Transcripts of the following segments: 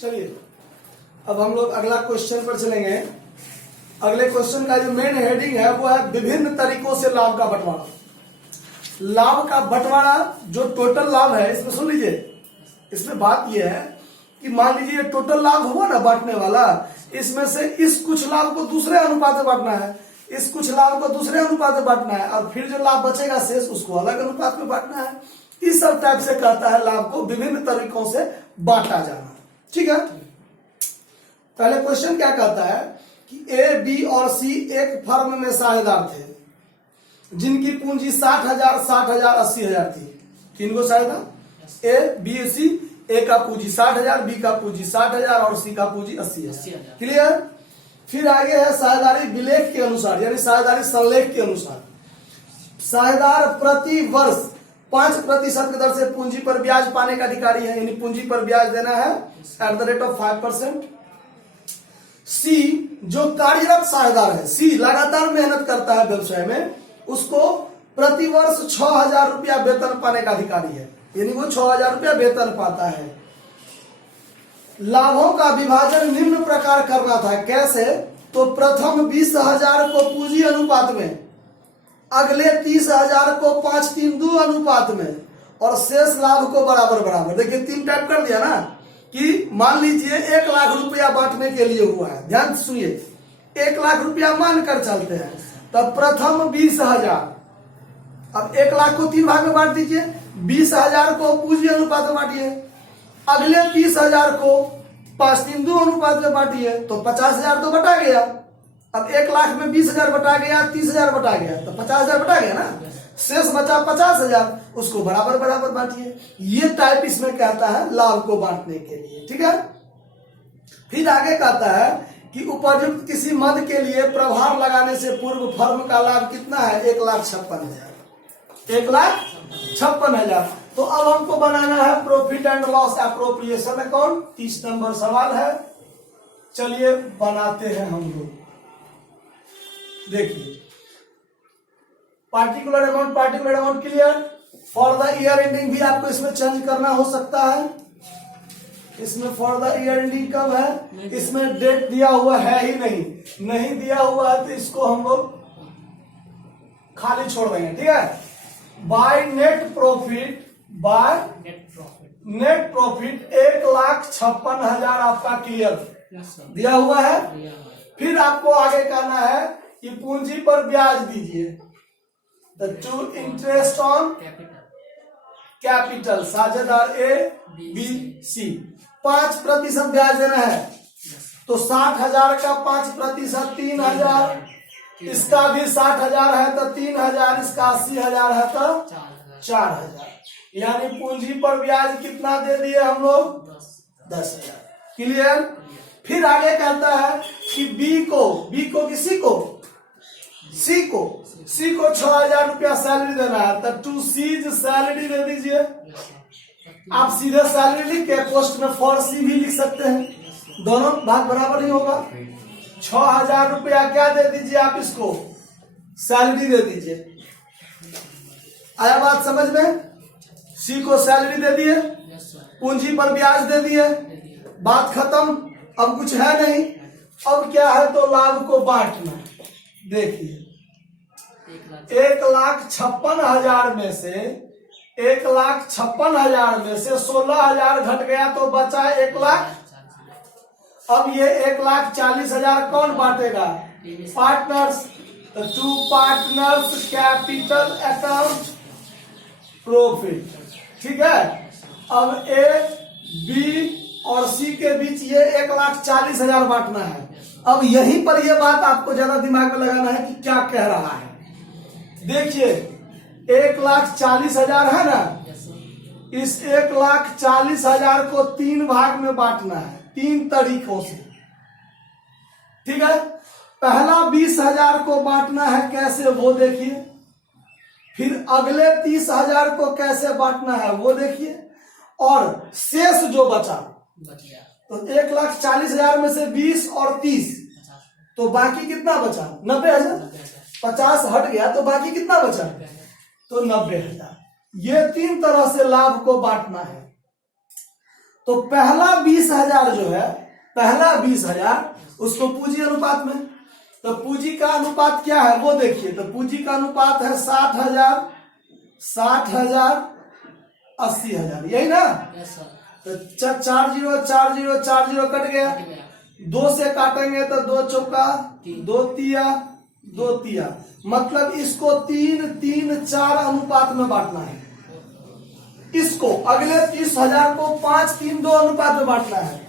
चलिए अब हम लोग अगला क्वेश्चन पर चलेंगे। अगले क्वेश्चन का जो मेन हेडिंग है वो है विभिन्न तरीकों से लाभ का बंटवारा। लाभ का बंटवारा जो टोटल लाभ है, इसमें सुन लीजिए, इसमें बात यह है कि मान लीजिए टोटल लाभ हुआ ना बांटने वाला, इसमें से इस कुछ लाभ को दूसरे अनुपात में बांटना है, इस कुछ लाभ को दूसरे अनुपात में बांटना है, और फिर जो लाभ बचेगा शेष उसको अलग अनुपात में बांटना है। इस सब टाइप से कहता है लाभ को विभिन्न तरीकों से बांटा जाना। ठीक है, पहले क्वेश्चन क्या कहता है कि ए, बी और सी एक फर्म में साझेदार थे जिनकी पूंजी 60,000, 60,000, 80,000 थी। किन को साझेदार? ए, बी, सी। ए का पूंजी 60,000, बी का पूंजी 60,000 और सी का पूंजी 80,000। क्लियर? फिर आगे है साझेदारी विलेख के अनुसार, यानी साझेदारी संलेख के अनुसार। साझेदार प्रति वर्ष 5% की दर से पूंजी पर ब्याज पाने का अधिकारी है, यानी पूंजी पर ब्याज देना है @ 5%। सी जो कार्यरत साझेदार है, सी लगातार मेहनत करता है व्यवसाय में, उसको प्रति वर्ष 6,000 रुपया वेतन पाने का अधिकारी है, यानी वो 6,000 रुपया वेतन पाता है। लाभों का विभाजन निम्न प्रकार करना था। कैसे? तो प्रथम 20,000 को पूंजी अनुपात में, अगले 30,000 को 5:3 अनुपात में, और शेष लाभ को बराबर बराबर। देखिए 3 टाइप कर दिया ना, कि मान लीजिए 1 लाख रुपया बांटने के लिए हुआ है, ध्यान से सुनिए, 1 लाख रुपया मानकर चलते हैं, तब प्रथम 20,000, अब 1 लाख को 3 भाग में बांट दीजिए, 20,000 को पूंजी अनुपात में बांटिए, अगले 30,000 को 5:3 अनुपात में बांटिए, तो 50,000 तो बटा गया। अब 1 लाख में 20,000 बटा गया, 30,000 बटा गया, तो 50,000 बटा गया ना, शेष बचा 50,000, उसको बराबर बराबर बांटिए। ये टाइप इसमें कहता है लाभ को बांटने के लिए। ठीक है, फिर आगे कहता है कि उपयुक्त किसी मद के लिए प्रभार लगाने से पूर्व फर्म का लाभ कितना है? 1,56,000। 1,56,000। तो अब हमको बनाना है profit and loss appropriation account. 30 number सवाल है, चलिए बनाते हैं हम लोग। देखिए particular amount clear. For the year ending भी आपको इसमें चेंज करना हो सकता है। इसमें फॉर द ईयर एंडिंग कब है? इसमें डेट दिया हुआ है ही नहीं दिया हुआ है, तो इसको हम लोग खाली छोड़ देंगे। ठीक है, बाय नेट प्रॉफिट 1,56,000 आपका क्लियर दिया हुआ है। फिर आपको आगे कहना है कि पूंजी पर ब्याज दीजिए, the two interest on capital, साझेदार ए, बी, सी। 5% ब्याज देना है, तो 60,000 का 5% 3,000, इसका भी 60,000 है तो 3,000, इसका 80,000 है तो 4,000, यानी पूंजी पर ब्याज कितना दे दिए हम लोग? 10,000। क्लियर? फिर आगे कहता है कि बी को सी को 6,000 रुपया सैलरी देना है, तो टू सीज सैलरी दे दीजिए। आप सीधे सैलरी लिख के पोस्ट में फॉर सी भी लिख सकते हैं, दोनों भाग बराबर ही होगा। 6,000 रुपया क्या दे दीजिए आप इसको? सैलरी दे दीजिए। आया बात समझ में? सी को सैलरी दे दिए, पूंजी पर ब्याज दे दिए, बात खत्म। अब कुछ है नहीं, अब क्या है? तो लाभ को बांटना। देखिए 1,56,000 में से 16,000 घट गया तो बचा 1 लाख। अब ये 1,40,000 कौन बांटेगा? पार्टनर्स। तो two partners capital account profit. ठीक है, अब ए, बी और सी के बीच ये 1,40,000 बांटना है। अब यहीं पर ये बात आपको ज्यादा दिमाग में लगाना है कि क्या कह रहा है। देखिए 1,40,000 है ना, इस 1,40,000 को 3 भाग में बांटना है, 3 तरीकों से। ठीक है, पहला 20,000 को बांटना है, कैसे वो देखिए। फिर अगले 30,000 को कैसे बांटना है वो देखिए, और शेष जो बचा, तो 1,40,000 में से 20 और 30, तो बाकी कितना बचा? 90,000। 50 हट गया तो बाकी कितना बचा? तो 90,000। ये 3 तरह से लाभ को बांटना है। तो पहला 20,000 जो है, पहला 20,000 उसको पूंजी अनुपात में, तो पूंजी का अनुपात क्या है वो देखिए। तो पूंजी का अनुपात है 60,000, 60,000, 80,000, यही ना। तो 40 कट गया, 2 से काटेंगे तो 2 चौका 2 तिया 2 तिया, मतलब इसको 3, 3, 4 अनुपात में बांटना है। इसको अगले 30,000 को 5, 3, 2 अनुपात में बांटना है।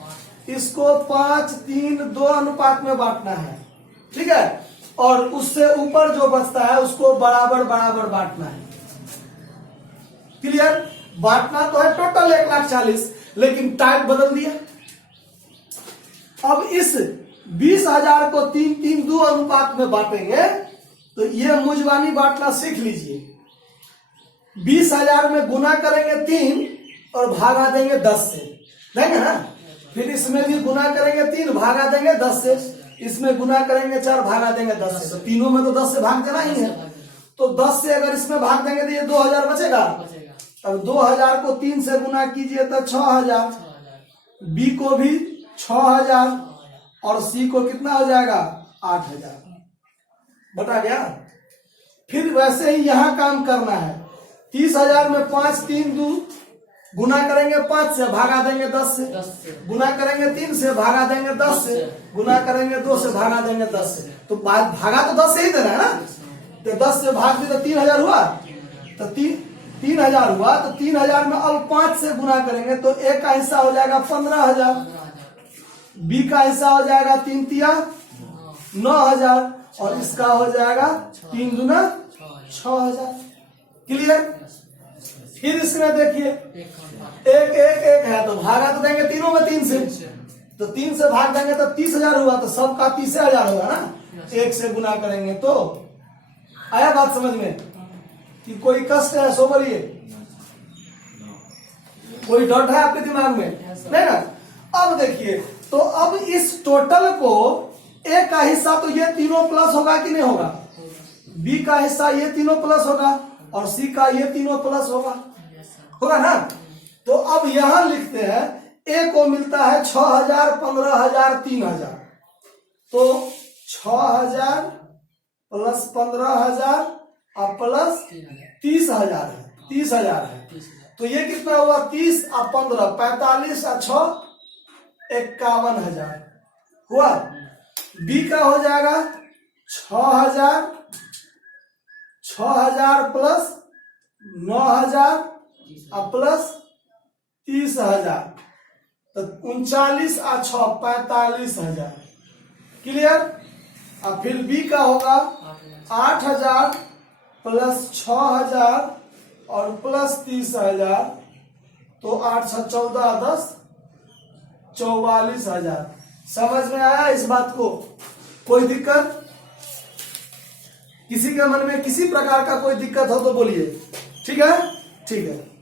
इसको 5, 3, 2 अनुपात में बांटना है, ठीक है। और उससे ऊपर जो बचता है उसको बराबर बराबर बांटना है। क्लियर? बांटना तो है टोटल 1,40,000, लेकिन टाइप बदल दिया। अब इस 20,000 को 3, 3, 2 अनुपात में बांटेंगे तो ये मुजबानी बांटना सीख लीजिए। 20,000 में गुना करेंगे 3 और भागा देंगे 10 से, देंगे ना। फिर इसमें भी गुना करेंगे 3, भागा देंगे 10 से। इसमें गुना करेंगे 4, भागा देंगे 10 से। तो तीनों में तो 10 से भाग देना ही है। तो 10 से अगर इसमें भाग देंगे तो ये 2,000 बचेगा। अब 2,000 को 3 से गुना कीजिए तो 6,000, बी को भी 6,000 और सी को कितना हो जाएगा 8,000, बता गया। फिर वैसे ही यहां काम करना है। 30,000 में 5, 3, 2 गुना करेंगे 5 से, भागा देंगे 10 से। गुना करेंगे 3 से, भागा देंगे 10 से। गुना करेंगे 2 से, भागा देंगे 10 से। तो भागा तो 10 से ही देना है ना। तो 10 से भाग दिए तो 3,000 हुआ। तो 3,000 हुआ तो 3,000 में अब 5 से गुना करेंगे तो ए का हिस्सा हो जाएगा 15,000, बी का हिस्सा हो जाएगा 3 तिया 9,000 और इसका हो जाएगा 3 दूना 6,000। क्लियर? फिर इसमें देखिए 1, 1, 1 है तो भागा तो देंगे तीनों में 3 से। तो 3 से भाग देंगे तो 30,000 हुआ, तो सबका 30,000 होगा ना। 1 से गुना करेंगे तो आया बात समझ में कि कोई कष्ट है सो बोलिए, कोई डॉट है आपके दिमाग में नहीं ना। अब देखिए, तो अब इस टोटल को ए का हिस्सा तो ये तीनों प्लस होगा कि नहीं होगा, बी का हिस्सा ये तीनों प्लस होगा और सी का ये तीनों प्लस होगा ना। तो अब यहां लिखते हैं ए को मिलता है 6,000, 15,000, 3,000। तो 6,000 प्लस 15,000 और प्लस 30,000 है, 30,000 है। तो ये कितना हुआ 30 और 15, 45 और 6 51,000 हुआ। बी का हो जाएगा 6,000 प्लस 9,000 और प्लस 30,000, तो 39 और 6 45,000। क्लियर? और फिर बी का होगा 8,000 प्लस 6,000 और प्लस 30,000, तो 8 6 14 10 44,000। समझ में आया इस बात को? कोई दिक्कत? किसी के मन में किसी प्रकार का कोई दिक्कत हो तो बोलिए। ठीक है, ठीक है।